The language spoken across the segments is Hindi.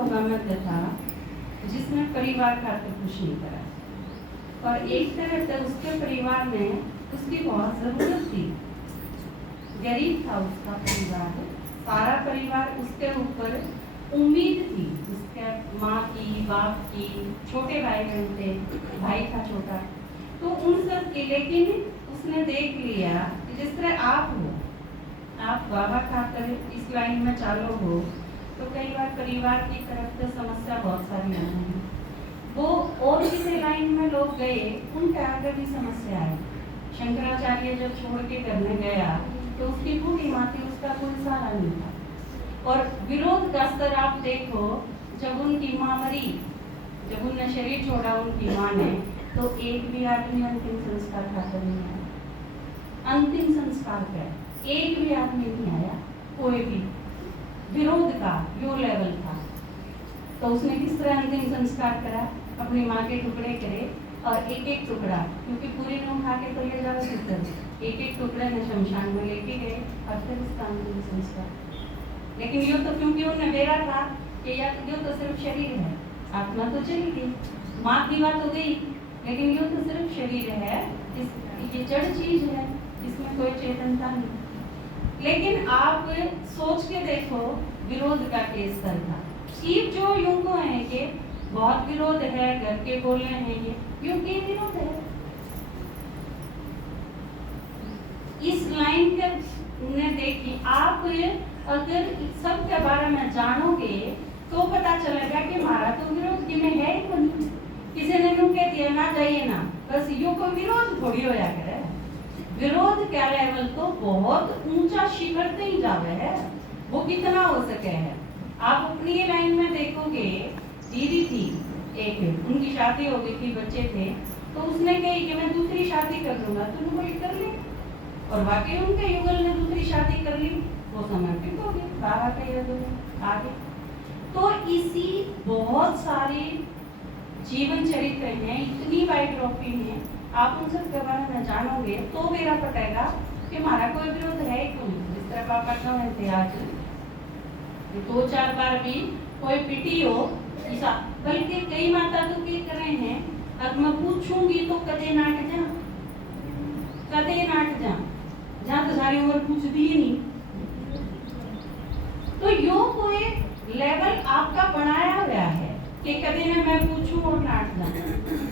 होगा मध्य था जिसने परिवार खातिर कुछ नहीं करा, और एक तरह से उसके परिवार में उसकी बहुत जरूरत थी, गरीब था उसका परिवार, सारा परिवार उसके ऊपर उम्मीद थी, उसके माँ की, बाप की, छोटे भाई बहन थे, भाई था छोटा, तो उन सब की। लेकिन उसने देख लिया कि जिस तरह आप हो, आप बाबा खातर इस लाइन में चालू हो, तो कई बार परिवार की तरफ से समस्या बहुत सारी आ रही है। वो और किसी लाइन में लोग गए, उनके आगे भी समस्या आई। शंकराचार्य जब छोड़ के करने गया तो उसकी बूढ़ी माँ थी, उसका कोई सहारा नहीं था। और विरोध का स्तर आप देखो, जब उनकी माँ मरी, जब उन्हें शरीर छोड़ा उनकी माँ ने, तो एक भी आदमी अंतिम संस्कार खाकर नहीं आया। अंतिम संस्कार का एक भी आदमी नहीं आया, कोई भी। विरोध का यो लेवल था। तो उसने किस तरह अंतिम संस्कार करा? अपनी माँ के टुकड़े करे, और एक एक टुकड़ा, क्योंकि पूरी नूह खा के तो ले जाओ सिद्धर, एक एक टुकड़े ने शमशान में लेके गए, और फिर उसका अंतिम संस्कार। लेकिन यो तो क्योंकि उन्हें बेरा था कि यो तो सिर्फ शरीर है, आत्मा तो चली गई, माँ दीवा तो गई, लेकिन यो तो सिर्फ शरीर है, ये जड़ चीज है, इसमें कोई चेतनता नहीं। लेकिन आप सोच के देखो विरोध का केस स्तर था। सिर्फ जो यूं को है कि बहुत विरोध है, घर के बोले हैं ये, यूं के विरोध है। इस लाइन के ने देखी, आप अगर सब के बारे में जानोगे तो पता चलेगा कि हमारा तो विरोध कि में है ही नहीं। किसी ने यूं कह दिया ना जाइए ना, बस यूं को विरोध थोड़ी होया करे। विरोध का लेवल तो बहुत ऊंचा शिखर पे ही जावे है, वो कितना हो सके है। आप अपनी ये लाइन में देखोगे, दीदी थी एक, उनकी शादी हो गई थी, बच्चे थे, तो उसने कही कि मैं दूसरी शादी कर लूंगा, तुम बोली कर ले, और वाकई उनके युगल ने दूसरी शादी कर ली, वो समर्पित हो गए बाबा के युगल आगे। तो इसी बहुत सारे जीवन चरित्र हैं, इतनी बायोग्राफी है, आप उन सब के बारे में जानोगे तो मेरा पटेगा कि हमारा कोई विरोध है क्यों। जिस तरह पापा कह थे आज, 2-4 बार भी कोई पिटी हो, बल्कि कई माता तो क्या कर रहे हैं, अब मैं पूछूंगी तो कदे नाट जा, कदे नाट जा, जहाँ तो सारी उम्र पूछती ही नहीं। तो यो कोई लेवल आपका बनाया गया है कि कभी ना मैं पूछूं और नाट जाना।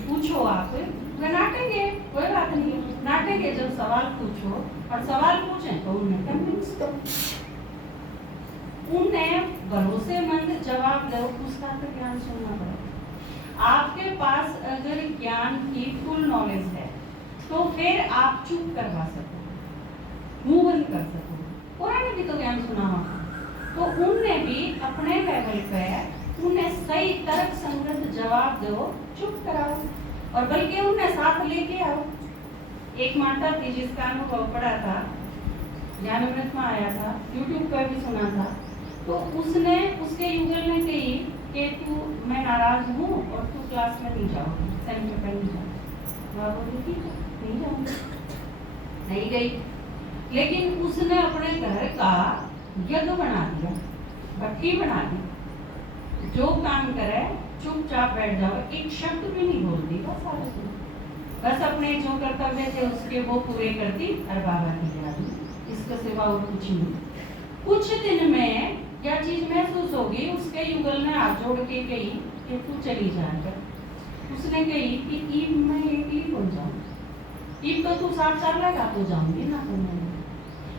पूछो आप, वे नाटेंगे, कोई बात नहीं, नाटेंगे। जब सवाल पूछो और सवाल पूछें तो उन्हें कन्विंस करो, उन्हें भरोसेमंद जवाब दो, उसका तो ज्ञान सुनना पड़ेगा। आपके पास अगर ज्ञान की फुल नॉलेज है तो फिर आप चुप करवा सको, मुंह बंद कर सको। और ने भी तो ज्ञान सुना होगा, तो उनने भी अपने लेवल पे उन्हें सही तर्क संगत जवाब दो, चुप कराओ, और बल्कि उन्हें साथ लेके आओ। एक माता थी जिसका अनुभव पड़ा था, ज्ञानामृत में आया था, यूट्यूब पर भी सुना था, तो उसने उसके यूजर ने कही कि तू, मैं नाराज हूँ और तू क्लास में नहीं जाओगी, सेंटर पर नहीं जाओगी। वह बोली ठीक है, नहीं जाऊंगी, नहीं गई। लेकिन उसने अपने घर का यज्ञ बना दिया, भट्टी बना दी, जो काम करे चुपचाप बैठ जाओ, एक शब्द भी नहीं बोलती, बस सारा दिन बस अपने जो कर्तव्य थे उसके वो पूरे करती और बाबा की याद, इसके सिवा और कुछ नहीं। कुछ दिन में क्या चीज महसूस होगी, उसके युगल ने हाथ जोड़ के कही कि तू चली जाकर। उसने कही कि ईब मैं अकेली हो जाऊंगी, ईब तो तू 60 साल लगा तो जाऊंगी ना, तो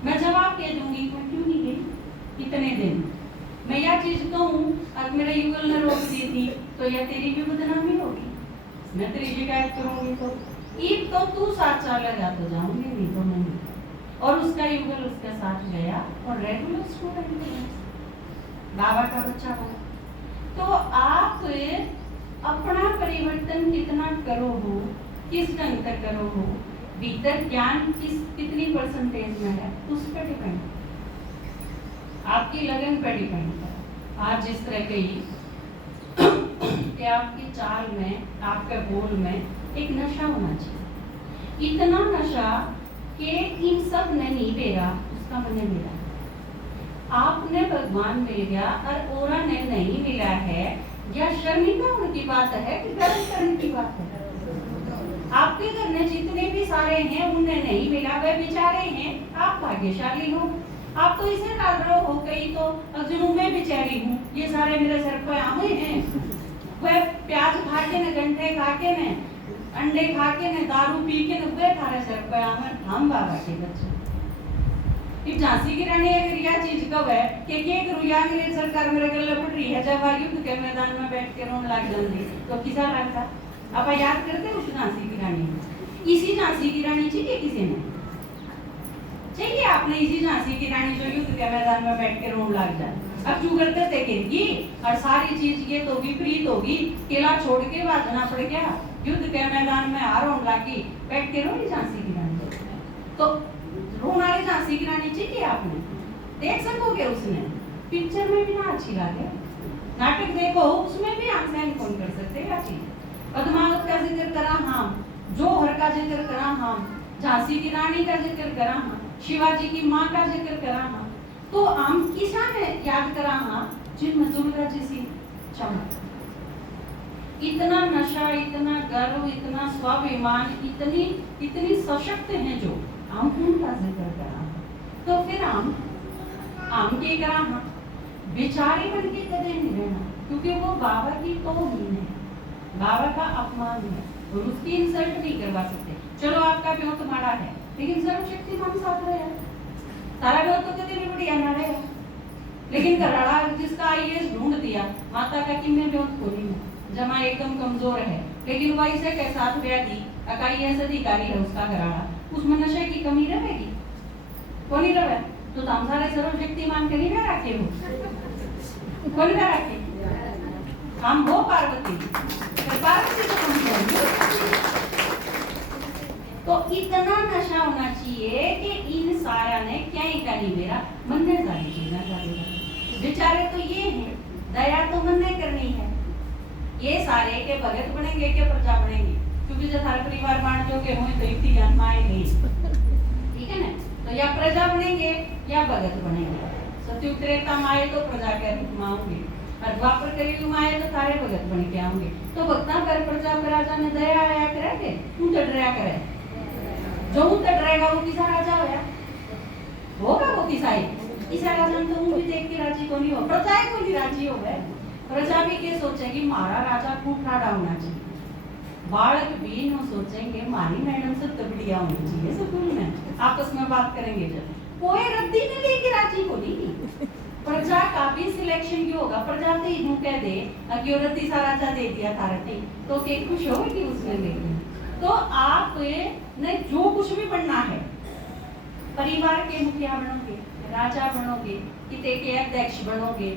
मैं जवाब दे दूंगी मैं क्यों नहीं गई इतने दिन। मैं यह चीज कहूँ, अब मेरे युगल ने रोक दी थी तो यह तेरी भी बदनामी होगी, मैं तेरी शिकायत करूंगी तो ईब तो तू 60 साल लगा तो जाऊंगी, नहीं तो नहीं। और उसका युगल उसके साथ गया और रेगुलर स्टूडेंट बना, बाबा का बच्चा बना। तो आप अपना परिवर्तन कितना करो हो, किस ढंग तक करो हो, भीतर ज्ञान कितनी परसेंटेज में है, उस पर डिपेंड, आपकी लगन पर डिपेंड है। आज जिस तरह कही कि आपकी चाल में, आपके बोल में एक नशा होना चाहिए, इतना नशा कि इन सब ने नहीं बेरा, उसका मैंने मिला। आपने भगवान मिल गया और औरा ने नहीं मिला है, या शर्मिंदा होने की बात है कि गर्व करने की बात है? आपके घर में जितने भी सारे हैं उन्हें नहीं मिला, वे बेचारे हैं, आप भाग्यशाली हो। आप तो इसे डाल रहे हो कई तो अर्जुनों में बेचारी हूँ, ये सारे मेरे सर पे आए हैं। वह प्याज खा के न, गंठे खा के न, अंडे खा के न, दारू पी के न, वे थारे सर पे आए हम बाबा के बच्चे। झांसी की रानी अगर यह चीज कब है कि एक रुया अंग्रेज सरकार मेरे गले पड़ रही है, जब युद्ध के मैदान में बैठ के रोने लग जाती तो किसा लगता? आप याद करते उस झांसी की रानी? इसी झांसी की रानी चाहिए किसी ने? चाहिए आपने इसी झांसी की रानी जो युद्ध के मैदान में बैठ के रोने लग जाए? अब क्यों करते थे कि और सारी चीज ये तो विपरीत होगी, किला छोड़ के भागना पड़ गया, युद्ध के मैदान में हार होने लगी, बैठ के रोनी झांसी की रानी। तो रोने वाली झांसी की रानी चाहिए आपने? देख सकोगे उसने? पिक्चर में भी ना अच्छी लगे, नाटक देखो उसमें भी आप सहन कौन कर सकते हैं चीज। पद्मावत का जिक्र करा हम, जोहर का जिक्र करा हम, झांसी की रानी का जिक्र करा हम, शिवाजी की माँ का जिक्र करा हम, तो हम किसा ने याद करा हम जिनमें दुर्गा जैसी चमक, इतना नशा, इतना गर्व, इतना स्वाभिमान, इतनी सशक्त हैं जो हम उनका जिक्र करा। तो फिर हम के करा हम बेचारे बन के कदे नहीं रहना, क्योंकि वो बाबा की तौहीन है, बाबा का अपमान है और उसकी इंसल्ट नहीं करवा सकते। चलो आपका ब्यों तुम्हारा है, लेकिन सर्वशक्तिमान साथ रहे, तारा ब्यों तो कदे भी बढ़िया ना रहे, लेकिन कराड़ा जिसका आईएएस ढूंढ दिया, माता का किन्ने ब्यों कोई नहीं, जमा एकदम कमजोर है, लेकिन वह इसे के साथ व्याधि आईएएस अधिकारी है उसका कराड़ा, उसमें नशे की कमी रहेगी? कौन ही रहे? तो हम सारे सर्वशक्तिमान के नहीं रखे हो, कौन का रखे? हम हो पार्वती, पार्वती तो हम तो इतना नशा होना चाहिए कि इन सारा ने क्या ही का नहीं मेरा मन में सारी चीजें कर बेचारे तो ये है, दया तो मन ने करनी है, ये सारे के भगत बनेंगे के प्रजा बनेंगे, क्योंकि जब सारे परिवार बांट जो के हों तो इतनी जान आए नहीं, ठीक है ना? तो या प्रजा बनेंगे या भगत बनेंगे। सत्युग त्रेता में आए तो प्रजा के रूप में आऊंगे, और द्वापर कलयुग में आए तो सारे भगत बन के आऊंगे। तो भक्ता पर प्रजा पर राजा ने दया आया करेंगे, तू तो डरा करे, जो तू डरेगा वो किसा राजा होया होगा, वो किसा है किसा राजा तो वो भी देख के राजी को नहीं हो, प्रजा को नहीं राजी हो गए। प्रजा भी के सोचेगी मारा राजा खूब ठाड़ा होना चाहिए, बालक भी न सोचेंगे मारी मैडम से तबड़िया होनी चाहिए स्कूल में, आपस में बात करेंगे जब कोई रद्दी में लेके राजी को नहीं। प्रजा का भी सिलेक्शन क्यों होगा? प्रजा तो यूं कह दे कि रद्दी सा राजा दे दिया था रद्दी, तो के खुश होगी उसने लेके। तो आप ने जो कुछ भी बनना है, परिवार के मुखिया बनोगे, राजा बनोगे, किते के अध्यक्ष बनोगे,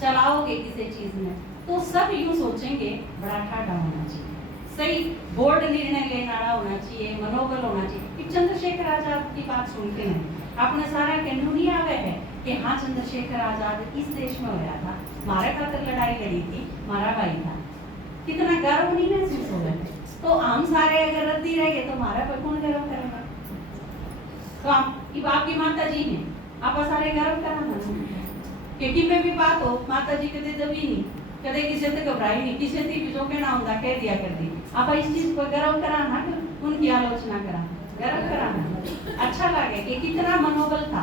चलाओगे किसी चीज में, तो सब यूं सोचेंगे बड़ा ठाठा होना चाहिए, सही बोर्ड निर्णय लेना होना चाहिए, मनोबल होना चाहिए। चंद्रशेखर आजाद की बात सुनते हैं, आपने सारा कहने नहीं आवे है कि हाँ चंद्रशेखर आजाद इस देश में होया था, हमारे खातिर लड़ाई लड़ी थी, हमारा भाई था, कितना गर्व नहीं महसूस हो रहा। तो हम सारे अगर रद्दी रह गए तो हमारा पर कौन गर्व करेगा? तो आपकी माता जी हैं, आप सारे गर्व कराना क्योंकि में भी बात हो, माता जी कदे दबी नहीं, कदे किसी से घबराई नहीं, किसी से भी जो कहना होता कह दिया कर दी। आप इस चीज पर गर्व कराना, उनकी आलोचना करा, गर्व कराना अच्छा लगे कि कितना मनोबल था।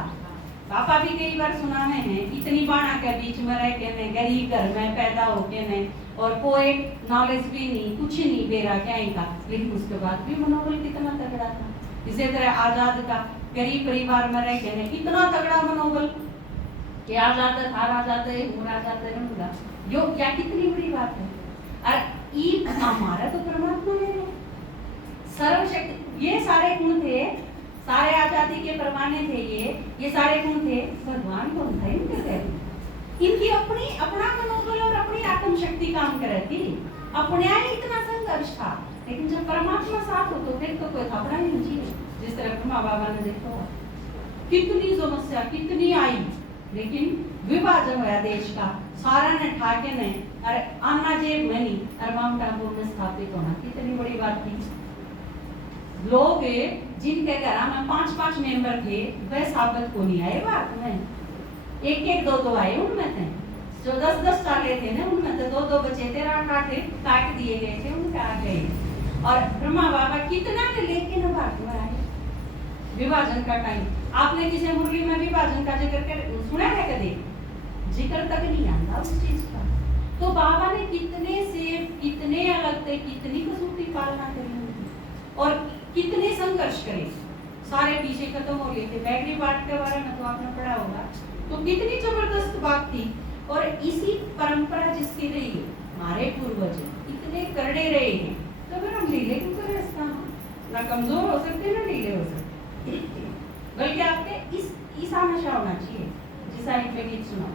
पापा भी कई बार सुनाने हैं, इतनी बाणा के बीच में रह के ने, गरीब घर में पैदा होके ने, और कोई नॉलेज भी नहीं, कुछ नहीं बेरा क्या ही का, लेकिन उसके बाद भी मनोबल कितना तगड़ा था। इसी तरह आजाद का गरीब परिवार में रह के ने, इतना तगड़ा मनोबल कि आजाद था, आजाद है, रहूंगा, यो क्या कितनी बड़ी बात है। और ई हमारा तो परमात्मा है, सर्वशक्ति, ये सारे गुण थे, सारे आजादी के परवाने थे, ये सारे गुण थे, भगवान कौन था इनके थे? इनकी अपना मनोबल और अपनी आत्म शक्ति काम कर रही थी, अपने ही इतना संघर्ष था, लेकिन जब परमात्मा साथ हो तो फिर तो कोई थपड़ा नहीं चाहिए। जिस तरह ब्रह्मा बाबा ने देखो कितनी समस्या कितनी आई, लेकिन विभाजन हुआ देश का, सारा ने ठाके ने, अरे अन्ना जेब में नहीं, अरे माउंट आबू में स्थापित होना कितनी बड़ी बात थी। लोग जिनके घर में 5-5 मेंबर थे, वह साबित को नहीं आए बात में, 1-1, 2-2 आए उनमें थे, जो 10-10 साले थे ना उनमें तो दो बच्चे थे, काट दिए गए थे, उनके आ गए। और ब्रह्मा बाबा कितना लेके न भाग आए। विभाजन का टाइम आपने किसी मुरली में विभाजन का जिक्र कर सुना है कभी? जिक्र तक नहीं आता उस चीज का। तो बाबा ने कितने से कितने अलग थे, कितनी कसूती पालना करी उनकी, और कितने संघर्ष करे, सारे पीछे खत्म हो गए थे। बैगरी पाठ के बारे में तो आपने पढ़ा होगा, तो कितनी जबरदस्त बात थी। और इसी परंपरा जिसकी रही है, हमारे पूर्वज इतने करड़े रहे हैं, तो फिर हम ढीले क्यों करें? इसका ना कमजोर हो सकते ना ढीले हो सकते, बल्कि आपने इस ईसा नशा होना चाहिए जिस साइड पे गीत सुना।